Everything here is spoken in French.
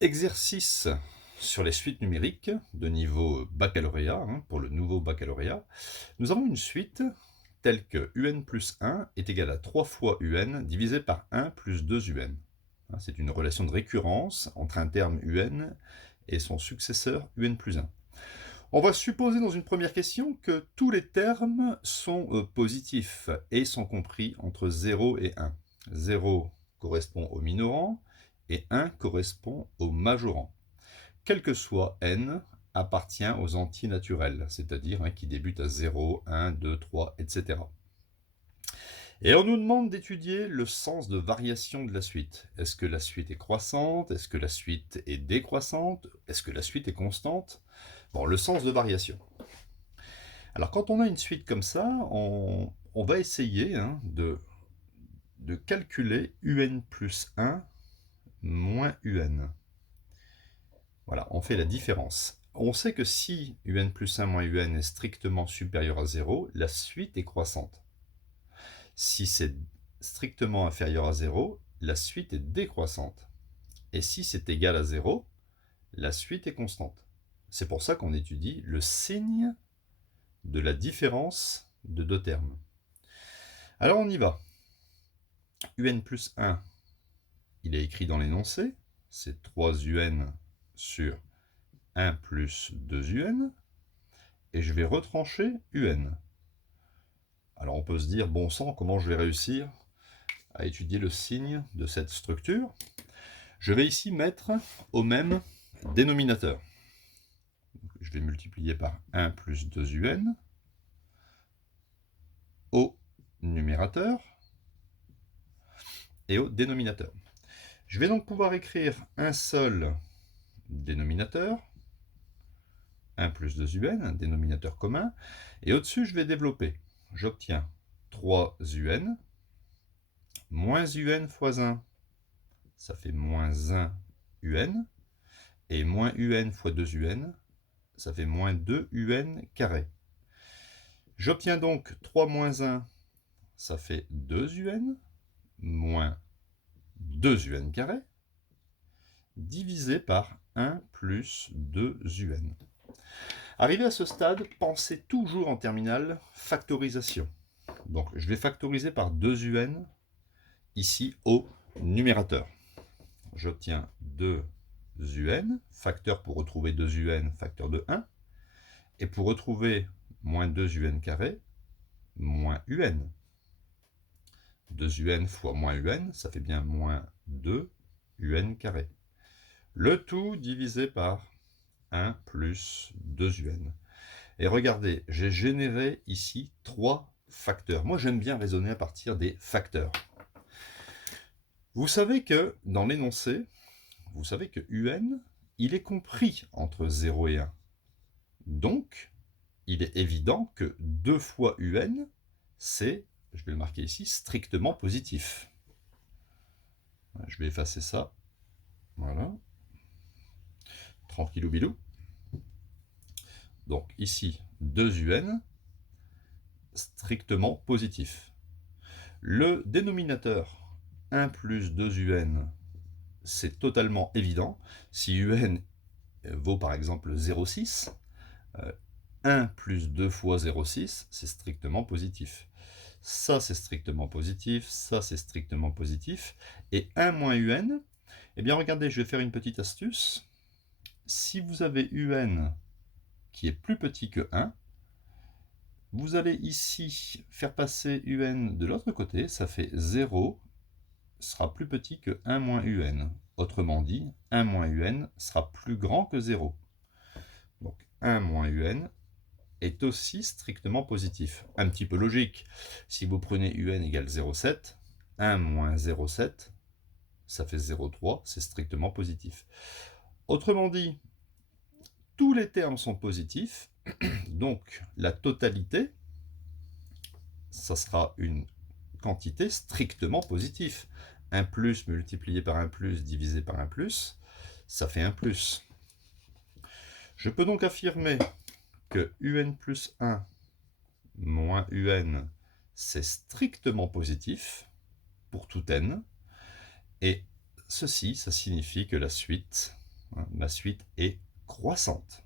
Exercice sur les suites numériques de niveau baccalauréat, pour le nouveau baccalauréat. Nous avons une suite telle que un plus 1 est égal à 3 fois un divisé par 1 plus 2 un. C'est une relation de récurrence entre un terme un et son successeur un plus 1. On va supposer dans une première question que tous les termes sont positifs et sont compris entre 0 et 1. 0 correspond au minorant et 1 correspond au majorant. Quel que soit n appartient aux entiers naturels, c'est-à-dire qui débutent à 0, 1, 2, 3, etc. Et on nous demande d'étudier le sens de variation de la suite. Est-ce que la suite est croissante? Est-ce que la suite est décroissante? Est-ce que la suite est constante? Bon, le sens de variation. Alors quand on a une suite comme ça, on va essayer de calculer un plus 1 moins un. Voilà, on fait la différence. On sait que si un plus 1 moins un est strictement supérieur à 0, la suite est croissante. Si c'est strictement inférieur à 0, la suite est décroissante. Et si c'est égal à 0, la suite est constante. C'est pour ça qu'on étudie le signe de la différence de deux termes. Alors on y va. Un plus 1, il est écrit dans l'énoncé, c'est 3 un sur 1 plus 2 un, et je vais retrancher un. Alors on peut se dire, bon sang, comment je vais réussir à étudier le signe de cette structure? Je vais ici mettre au même dénominateur. Je vais multiplier par 1 plus 2 un au numérateur et au dénominateur. Je vais donc pouvoir écrire un seul dénominateur, 1 plus 2 un, un dénominateur commun, et au-dessus je vais développer. J'obtiens 3 un, moins un fois 1, ça fait moins 1 un, et moins un fois 2 un, ça fait moins 2 un carré. J'obtiens donc 3 moins 1, ça fait 2 un, moins 2 un carré, divisé par 1 plus 2 un. Arrivé à ce stade, pensez toujours en terminale factorisation. Donc je vais factoriser par 2 un ici au numérateur. J'obtiens 2 un, facteur pour retrouver 2 un, facteur de 1, et pour retrouver moins 2 un carré, moins un. 2 un fois moins un, ça fait bien moins 2 un carré. Le tout divisé par 1 plus 2 un. Et regardez, j'ai généré ici 3 facteurs. Moi, j'aime bien raisonner à partir des facteurs. Vous savez que dans l'énoncé, vous savez que un, il est compris entre 0 et 1. Donc, il est évident que 2 fois un, c'est, je vais le marquer ici, strictement positif. Je vais effacer ça. Voilà. Tranquillou bilou. Donc ici, 2 un, strictement positif. Le dénominateur 1 plus 2 un, c'est totalement évident. Si un vaut par exemple 0,6, 1 plus 2 fois 0,6, c'est strictement positif. Ça, c'est strictement positif, ça, c'est strictement positif. Et 1 moins un, eh bien regardez, je vais faire une petite astuce. Si vous avez un qui est plus petit que 1, vous allez ici faire passer un de l'autre côté, ça fait 0 sera plus petit que 1 moins un. Autrement dit, 1 moins un sera plus grand que 0. Donc 1 moins un est aussi strictement positif. Un petit peu logique. Si vous prenez un égale 0,7, 1 moins 0,7, ça fait 0,3, c'est strictement positif. Autrement dit, tous les termes sont positifs, donc la totalité, ça sera une quantité strictement positive. 1 plus multiplié par 1 plus divisé par 1 plus, ça fait 1 plus. Je peux donc affirmer que un plus 1 moins un, c'est strictement positif pour tout n, et ceci, ça signifie que la suite hein. Ma suite est croissante.